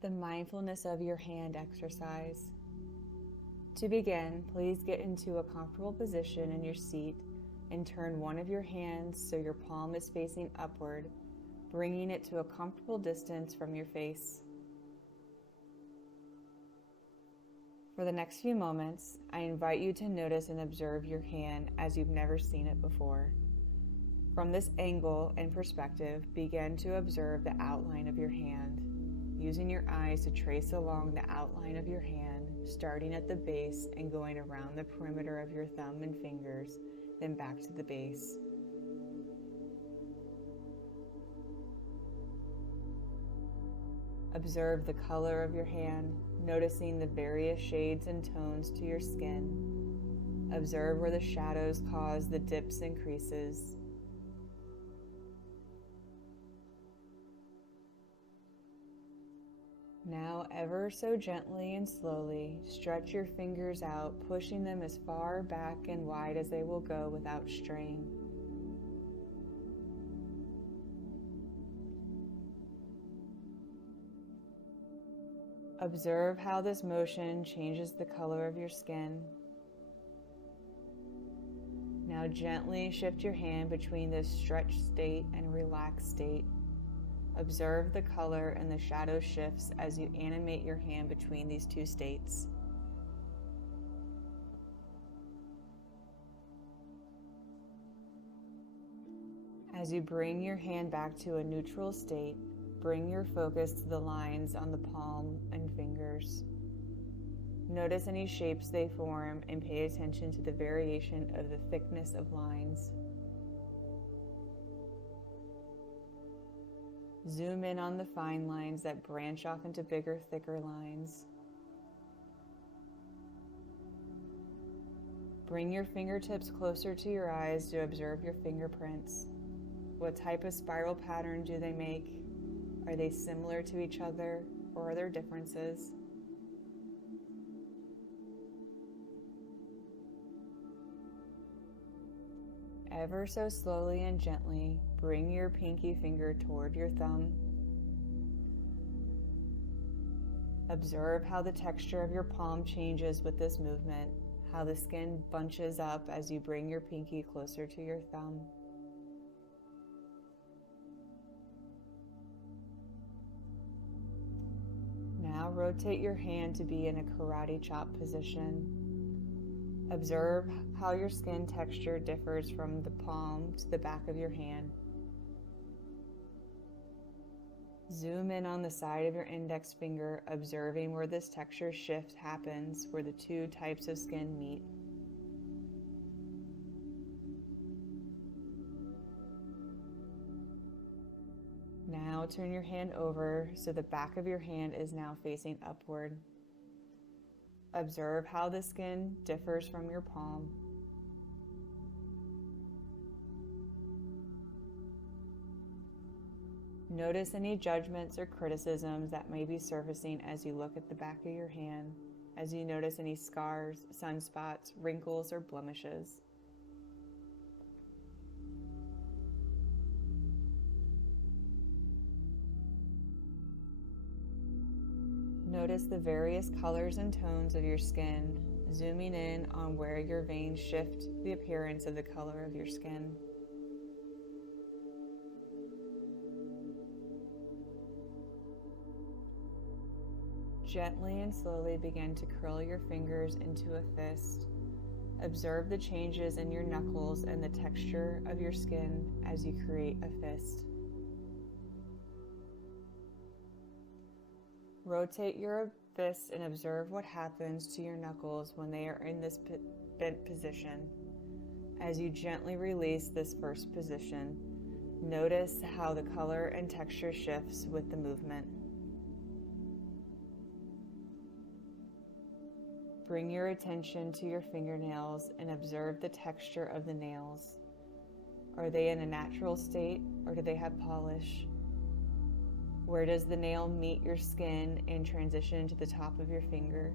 the mindfulness of your hand exercise. To begin, please get into a comfortable position in your seat and turn one of your hands so your palm is facing upward, bringing it to a comfortable distance from your face. For the next few moments, I invite you to notice and observe your hand as you've never seen it before. From this angle and perspective, begin to observe the outline of your hand, using your eyes to trace along the outline of your hand, starting at the base and going around the perimeter of your thumb and fingers, then back to the base. Observe the color of your hand, noticing the various shades and tones to your skin. Observe where the shadows cause the dips and creases. Now, ever so gently and slowly, stretch your fingers out, pushing them as far back and wide as they will go without strain. Observe how this motion changes the color of your skin. Now gently shift your hand between this stretched state and relaxed state. Observe the color and the shadow shifts as you animate your hand between these two states. As you bring your hand back to a neutral state, bring your focus to the lines on the palm and fingers. Notice any shapes they form and pay attention to the variation of the thickness of lines. Zoom in on the fine lines that branch off into bigger, thicker lines. Bring your fingertips closer to your eyes to observe your fingerprints. What type of spiral pattern do they make? Are they similar to each other, or are there differences? Ever so slowly and gently, bring your pinky finger toward your thumb. Observe how the texture of your palm changes with this movement, how the skin bunches up as you bring your pinky closer to your thumb. Now rotate your hand to be in a karate chop position. Observe how your skin texture differs from the palm to the back of your hand. Zoom in on the side of your index finger, observing where this texture shift happens, where the two types of skin meet. Now turn your hand over so the back of your hand is now facing upward. Observe how the skin differs from your palm. Notice any judgments or criticisms that may be surfacing as you look at the back of your hand, as you notice any scars, sunspots, wrinkles, or blemishes. Notice the various colors and tones of your skin, zooming in on where your veins shift the appearance of the color of your skin. Gently and slowly begin to curl your fingers into a fist. Observe the changes in your knuckles and the texture of your skin as you create a fist. Rotate your fists and observe what happens to your knuckles when they are in this bent position. As you gently release this first position, notice how the color and texture shifts with the movement. Bring your attention to your fingernails and observe the texture of the nails. Are they in a natural state, or do they have polish? Where does the nail meet your skin and transition to the top of your finger?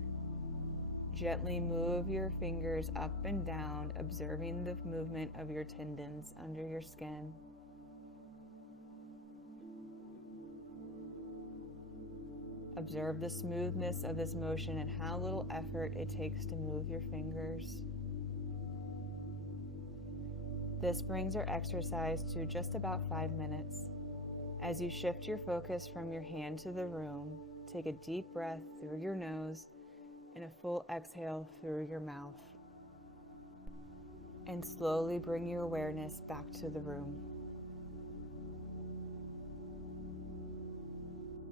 Gently move your fingers up and down, observing the movement of your tendons under your skin. Observe the smoothness of this motion and how little effort it takes to move your fingers. This brings our exercise to just about 5 minutes. As you shift your focus from your hand to the room, take a deep breath through your nose and a full exhale through your mouth. And slowly bring your awareness back to the room.